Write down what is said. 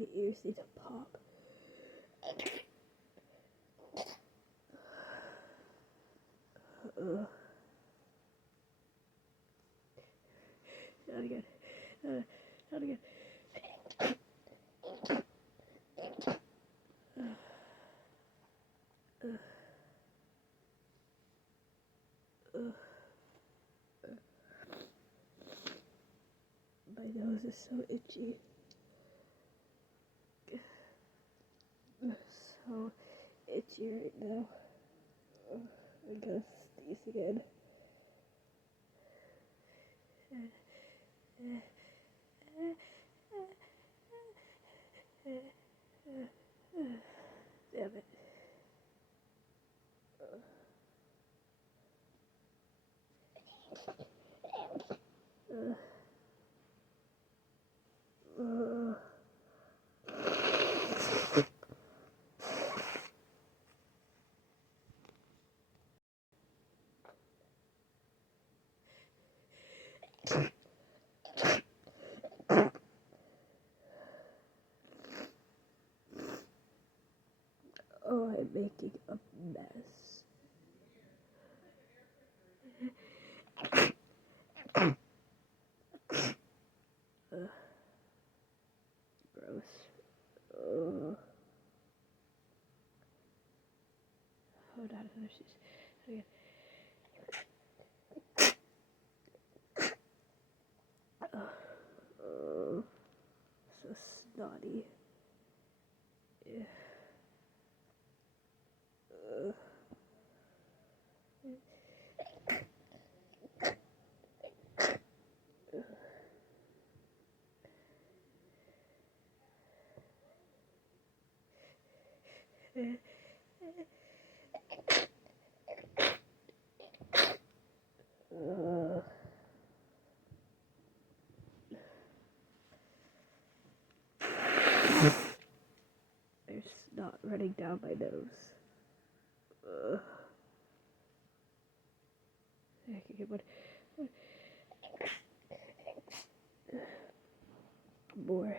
my ears need to pop. Not again. Not again. My nose is so itchy. So itchy right now. I'm gonna sneeze again. Damn it. Oh, I'm making a mess. Gross. Hold on, again. So snotty. Yeah. There's snot running down my nose. I can get one. More.